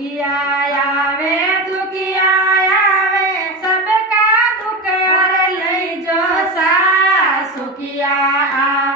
सुखिया आवे दुखिया आवे सबका दुख हर लई जो सा सुखिया आवे